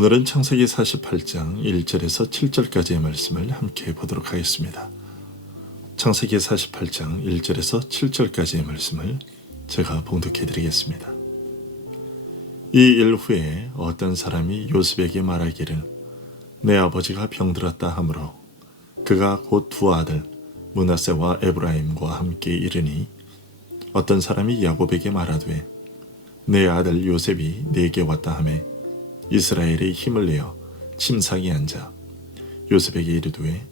오늘은 창세기 48장 1절에서 7절까지의 말씀을 함께 보도록 하겠습니다. 창세기 48장 1절에서 7절까지의 말씀을 제가 봉독해 드리겠습니다. 이 일 후에 어떤 사람이 요셉에게 말하기를 내 아버지가 병들었다 하므로 그가 곧 두 아들 므낫세와 에브라임과 함께 이르니 어떤 사람이 야곱에게 말하되 내 아들 요셉이 내게 왔다 하매 이스라엘이 힘을 내어 침상에 앉아 요셉에게 이르되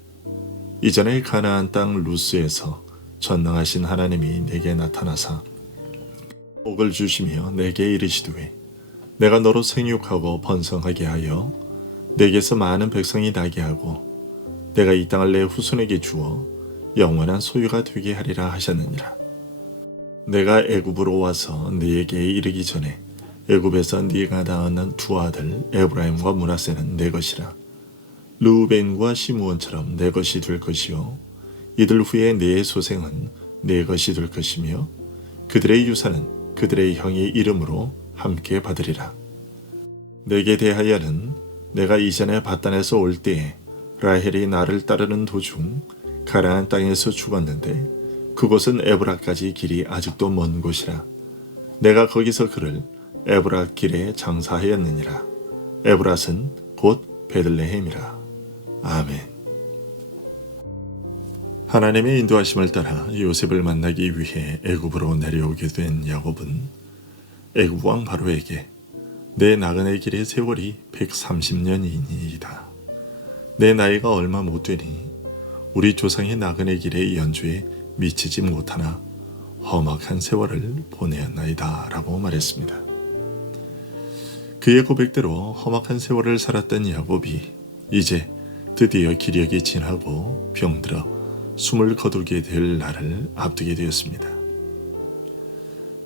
이전에 가나안 땅 루스에서 전능하신 하나님이 내게 나타나사 복을 주시며 내게 이르시되 내가 너로 생육하고 번성하게 하여 내게서 많은 백성이 나게 하고 내가 이 땅을 내 후손에게 주어 영원한 소유가 되게 하리라 하셨느니라. 내가 애굽으로 와서 네게 이르기 전에 애굽에서 네가 낳은 두 아들 에브라임과 므낫세는 내 것이라. 르우벤과 시므온처럼 내 것이 될 것이요 이들 후에 네 소생은 내 것이 될 것이며 그들의 유산은 그들의 형의 이름으로 함께 받으리라. 내게 대하여는 내가 이전에 바단에서 올 때에 라헬이 나를 따르는 도중 가나안 땅에서 죽었는데 그곳은 에브라까지 길이 아직도 먼 곳이라. 내가 거기서 그를 에브라 길에 장사하였느니라. 에브랏은 곧 베들레헴이라. 아멘. 하나님의 인도하심을 따라 요셉을 만나기 위해 애굽으로 내려오게 된 야곱은 애굽 왕 바로에게 내 나그네 길의 세월이 130년이니이다. 내 나이가 얼마 못 되니 우리 조상의 나그네 길의 연주에 미치지 못하나 험악한 세월을 보내었나이다 라고 말했습니다. 그의 고백대로 험악한 세월을 살았던 야곱이 이제 드디어 기력이 지나고 병들어 숨을 거두게 될 날을 앞두게 되었습니다.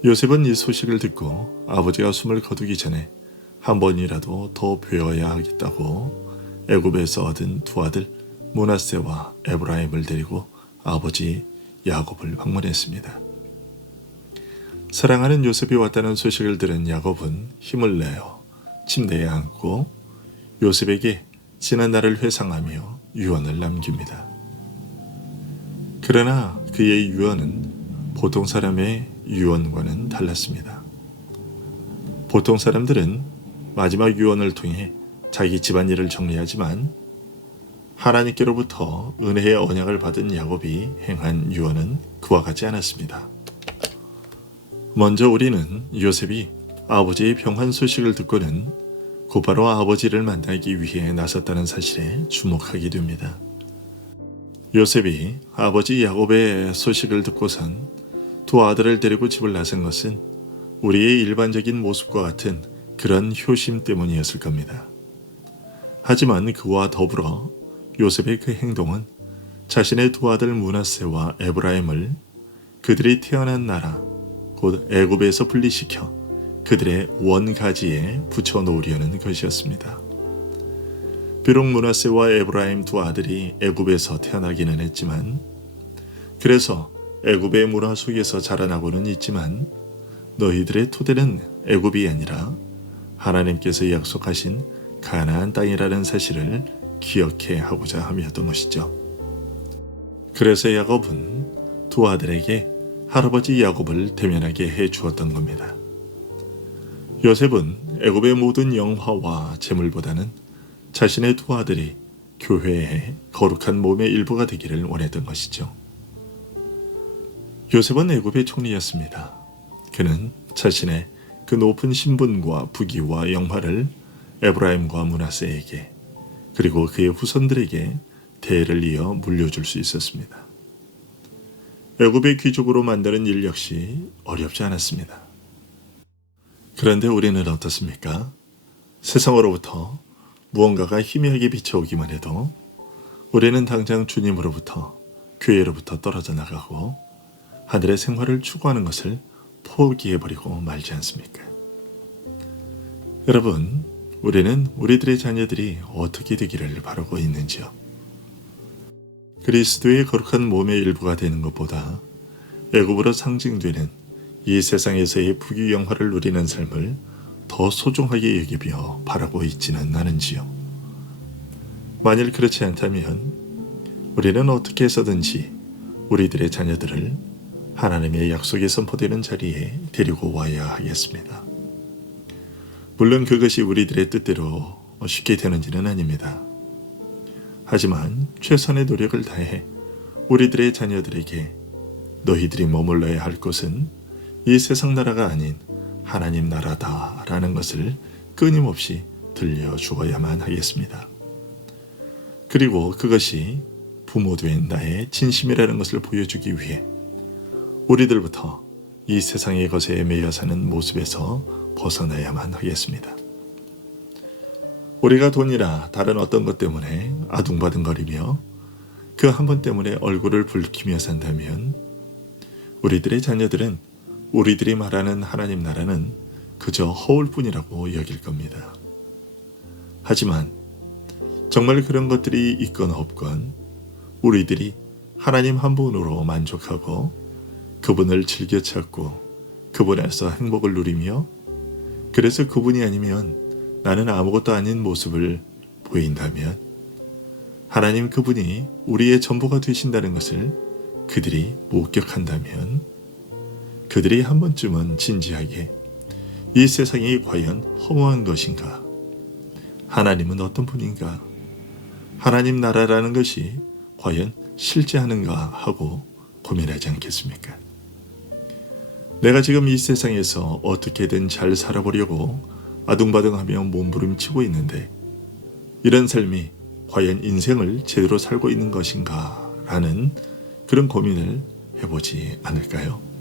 요셉은 이 소식을 듣고 아버지가 숨을 거두기 전에 한 번이라도 더 배워야 하겠다고 애굽에서 얻은 두 아들 므낫세와 에브라임을 데리고 아버지 야곱을 방문했습니다. 사랑하는 요셉이 왔다는 소식을 들은 야곱은 힘을 내어 침대에 앉고 요셉에게 지난 날을 회상하며 유언을 남깁니다. 그러나 그의 유언은 보통 사람의 유언과는 달랐습니다. 보통 사람들은 마지막 유언을 통해 자기 집안일을 정리하지만 하나님께로부터 은혜의 언약을 받은 야곱이 행한 유언은 그와 같지 않았습니다. 먼저 우리는 요셉이 아버지의 병환 소식을 듣고는 곧바로 아버지를 만나기 위해 나섰다는 사실에 주목하게 됩니다. 요셉이 아버지 야곱의 소식을 듣고선 두 아들을 데리고 집을 나선 것은 우리의 일반적인 모습과 같은 그런 효심 때문이었을 겁니다. 하지만 그와 더불어 요셉의 그 행동은 자신의 두 아들 므낫세와 에브라임을 그들이 태어난 나라 곧 애굽에서 분리시켜 그들의 원가지에 붙여놓으려는 것이었습니다. 비록 므낫세와 에브라임 두 아들이 애굽에서 태어나기는 했지만 그래서 애굽의 문화 속에서 자라나고는 있지만 너희들의 토대는 애굽이 아니라 하나님께서 약속하신 가나안 땅이라는 사실을 기억해 하고자 함이었던 것이죠. 그래서 야곱은 두 아들에게 할아버지 야곱을 대면하게 해 주었던 겁니다. 요셉은 애굽의 모든 영화와 재물보다는 자신의 두 아들이 교회의 거룩한 몸의 일부가 되기를 원했던 것이죠. 요셉은 애굽의 총리였습니다. 그는 자신의 그 높은 신분과 부귀와 영화를 에브라임과 므낫세에게 그리고 그의 후손들에게 대를 이어 물려줄 수 있었습니다. 애굽의 귀족으로 만드는 일 역시 어렵지 않았습니다. 그런데 우리는 어떻습니까? 세상으로부터 무언가가 희미하게 비춰오기만 해도 우리는 당장 주님으로부터 교회로부터 떨어져 나가고 하늘의 생활을 추구하는 것을 포기해버리고 말지 않습니까? 여러분, 우리는 우리들의 자녀들이 어떻게 되기를 바라고 있는지요? 그리스도의 거룩한 몸의 일부가 되는 것보다 애굽으로 상징되는 이 세상에서의 부귀영화를 누리는 삶을 더 소중하게 여기며 바라고 있지는 않은지요. 만일 그렇지 않다면 우리는 어떻게 해서든지 우리들의 자녀들을 하나님의 약속이 선포되는 자리에 데리고 와야 하겠습니다. 물론 그것이 우리들의 뜻대로 쉽게 되는지는 아닙니다. 하지만 최선의 노력을 다해 우리들의 자녀들에게 너희들이 머물러야 할 곳은 이 세상 나라가 아닌 하나님 나라다라는 것을 끊임없이 들려주어야만 하겠습니다. 그리고 그것이 부모된 나의 진심이라는 것을 보여주기 위해 우리들부터 이 세상의 것에 매여 사는 모습에서 벗어나야만 하겠습니다. 우리가 돈이나 다른 어떤 것 때문에 아둥바둥거리며 그 한 번 때문에 얼굴을 붉히며 산다면 우리들의 자녀들은 우리들이 말하는 하나님 나라는 그저 허울뿐이라고 여길 겁니다. 하지만 정말 그런 것들이 있건 없건 우리들이 하나님 한 분으로 만족하고 그분을 즐겨 찾고 그분에서 행복을 누리며 그래서 그분이 아니면 나는 아무것도 아닌 모습을 보인다면 하나님 그분이 우리의 전부가 되신다는 것을 그들이 목격한다면 그들이 한 번쯤은 진지하게 이 세상이 과연 허무한 것인가? 하나님은 어떤 분인가? 하나님 나라라는 것이 과연 실제하는가 하고 고민하지 않겠습니까? 내가 지금 이 세상에서 어떻게든 잘 살아보려고 아둥바둥하며 몸부림치고 있는데 이런 삶이 과연 인생을 제대로 살고 있는 것인가 라는 그런 고민을 해보지 않을까요?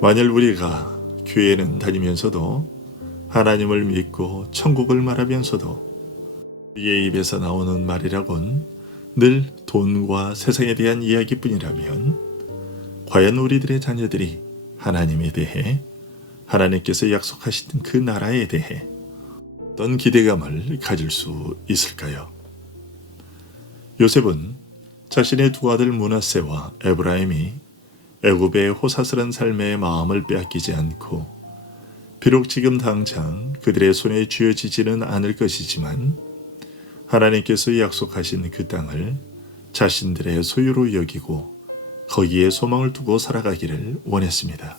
만일 우리가 교회는 다니면서도 하나님을 믿고 천국을 말하면서도 우리의 입에서 나오는 말이라곤 늘 돈과 세상에 대한 이야기뿐이라면 과연 우리들의 자녀들이 하나님에 대해 하나님께서 약속하신 그 나라에 대해 어떤 기대감을 가질 수 있을까요? 요셉은 자신의 두 아들 므낫세와 에브라임이 애굽의 호사스런 삶의 마음을 빼앗기지 않고 비록 지금 당장 그들의 손에 쥐어지지는 않을 것이지만 하나님께서 약속하신 그 땅을 자신들의 소유로 여기고 거기에 소망을 두고 살아가기를 원했습니다.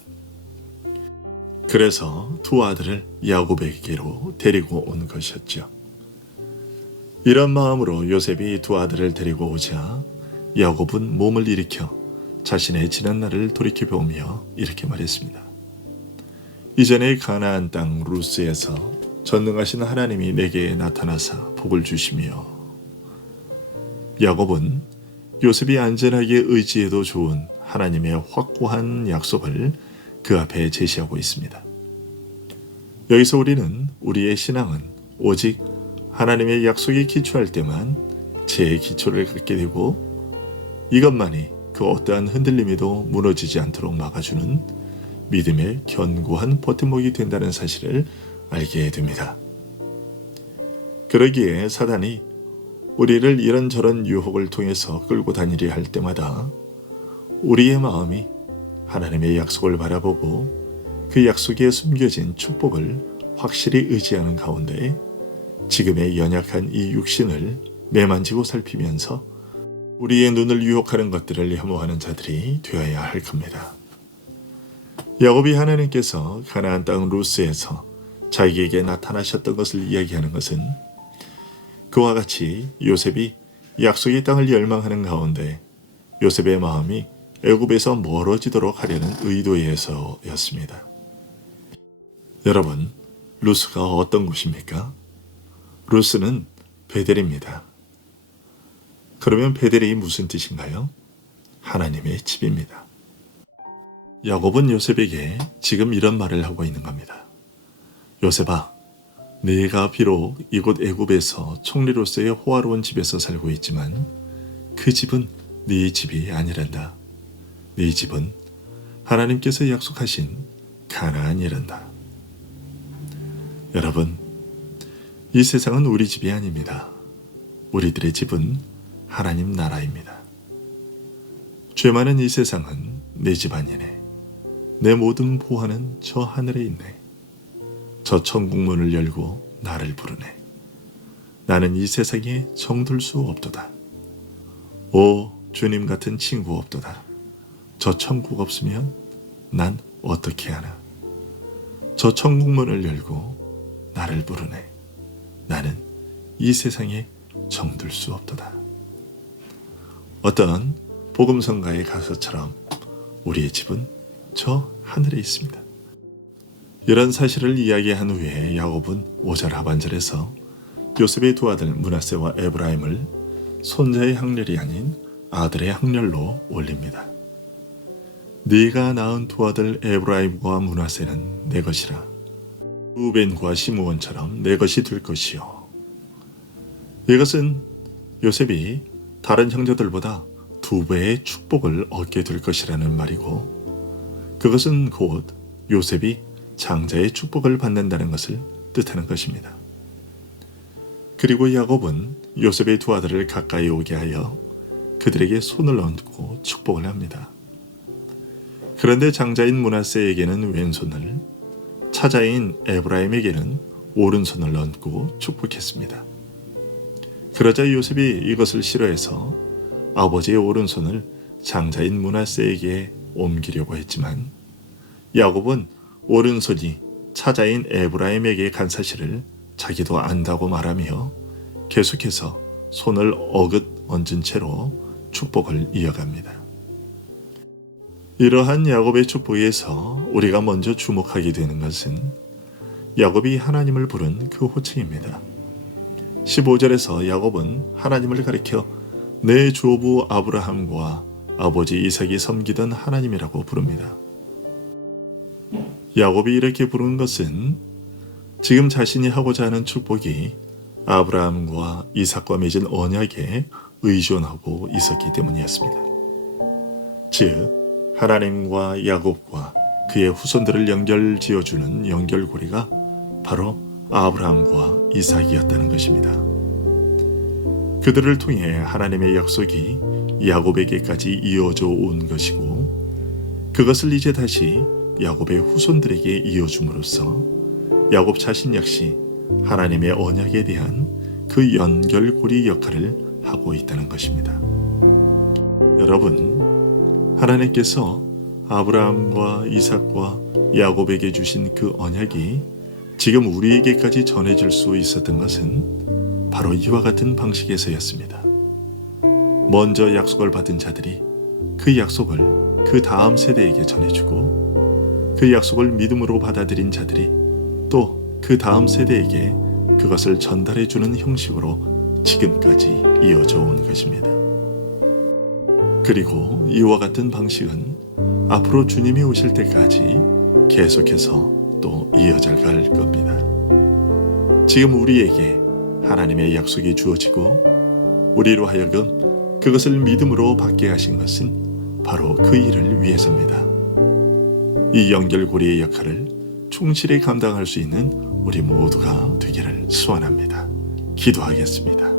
그래서 두 아들을 야곱에게로 데리고 온 것이었죠. 이런 마음으로 요셉이 두 아들을 데리고 오자 야곱은 몸을 일으켜 자신의 지난 날을 돌이켜보며 이렇게 말했습니다. 이전에 가나안 땅 루스에서 전능하신 하나님이 내게 나타나사 복을 주시며 야곱은 요셉이 안전하게 의지해도 좋은 하나님의 확고한 약속을 그 앞에 제시하고 있습니다. 여기서 우리는 우리의 신앙은 오직 하나님의 약속에 기초할 때만 제 기초를 갖게 되고 이것만이 그 어떠한 흔들림에도 무너지지 않도록 막아주는 믿음의 견고한 버팀목이 된다는 사실을 알게 됩니다. 그러기에 사단이 우리를 이런저런 유혹을 통해서 끌고 다니려 할 때마다 우리의 마음이 하나님의 약속을 바라보고 그 약속에 숨겨진 축복을 확실히 의지하는 가운데 지금의 연약한 이 육신을 매만지고 살피면서 우리의 눈을 유혹하는 것들을 혐오하는 자들이 되어야 할 겁니다. 야곱이 하나님께서 가나안 땅 루스에서 자기에게 나타나셨던 것을 이야기하는 것은 그와 같이 요셉이 약속의 땅을 열망하는 가운데 요셉의 마음이 애굽에서 멀어지도록 하려는 의도에서였습니다. 여러분, 루스가 어떤 곳입니까? 루스는 베델입니다. 그러면 베델이 무슨 뜻인가요? 하나님의 집입니다. 야곱은 요셉에게 지금 이런 말을 하고 있는 겁니다. 요셉아, 네가 비록 이곳 애굽에서 총리로서의 호화로운 집에서 살고 있지만 그 집은 네 집이 아니란다. 네 집은 하나님께서 약속하신 가나안이란다. 여러분, 이 세상은 우리 집이 아닙니다. 우리들의 집은 하나님 나라입니다. 죄 많은 이 세상은 내 집 아니네. 내 모든 보화는 저 하늘에 있네. 저 천국문을 열고 나를 부르네. 나는 이 세상에 정들 수 없도다. 오 주님 같은 친구 없도다. 저 천국 없으면 난 어떻게 하나. 저 천국문을 열고 나를 부르네. 나는 이 세상에 정들 수 없도다. 어떤 복음성가의 가사처럼 우리의 집은 저 하늘에 있습니다. 이런 사실을 이야기한 후에 야곱은 5절 하반절에서 요셉의 두 아들 므낫세와 에브라임을 손자의 학렬이 아닌 아들의 학렬로 올립니다. 네가 낳은 두 아들 에브라임과 므낫세는 내 것이라. 루벤과 시므온처럼 내 것이 될 것이요. 이것은 요셉이 다른 형제들보다 2배의 축복을 얻게 될 것이라는 말이고, 그것은 곧 요셉이 장자의 축복을 받는다는 것을 뜻하는 것입니다. 그리고 야곱은 요셉의 두 아들을 가까이 오게 하여 그들에게 손을 얹고 축복을 합니다. 그런데 장자인 므낫세에게는 왼손을, 차자인 에브라임에게는 오른손을 얹고 축복했습니다. 그러자 요셉이 이것을 싫어해서 아버지의 오른손을 장자인 므낫세에게 옮기려고 했지만, 야곱은 오른손이 차자인 에브라임에게 간 사실을 자기도 안다고 말하며 계속해서 손을 어긋 얹은 채로 축복을 이어갑니다. 이러한 야곱의 축복에서 우리가 먼저 주목하게 되는 것은 야곱이 하나님을 부른 그 호칭입니다. 15절에서 야곱은 하나님을 가리켜 내 조부 아브라함과 아버지 이삭이 섬기던 하나님이라고 부릅니다. 야곱이 이렇게 부른 것은 지금 자신이 하고자 하는 축복이 아브라함과 이삭과 맺은 언약에 의존하고 있었기 때문이었습니다. 즉 하나님과 야곱과 그의 후손들을 연결지어주는 연결고리가 바로 아브라함과 이삭이었다는 것입니다. 그들을 통해 하나님의 약속이 야곱에게까지 이어져 온 것이고, 그것을 이제 다시 야곱의 후손들에게 이어줌으로써 야곱 자신 역시 하나님의 언약에 대한 그 연결고리 역할을 하고 있다는 것입니다. 여러분, 하나님께서 아브라함과 이삭과 야곱에게 주신 그 언약이 지금 우리에게까지 전해질 수 있었던 것은 바로 이와 같은 방식에서였습니다. 먼저 약속을 받은 자들이 그 약속을 그 다음 세대에게 전해주고, 그 약속을 믿음으로 받아들인 자들이 또 그 다음 세대에게 그것을 전달해주는 형식으로 지금까지 이어져 온 것입니다. 그리고 이와 같은 방식은 앞으로 주님이 오실 때까지 계속해서 또 이어져 갈 겁니다. 지금 우리에게 하나님의 약속이 주어지고 우리로 하여금 그것을 믿음으로 받게 하신 것은 바로 그 일을 위해서입니다. 이 연결고리의 역할을 충실히 감당할 수 있는 우리 모두가 되기를 소원합니다. 기도하겠습니다.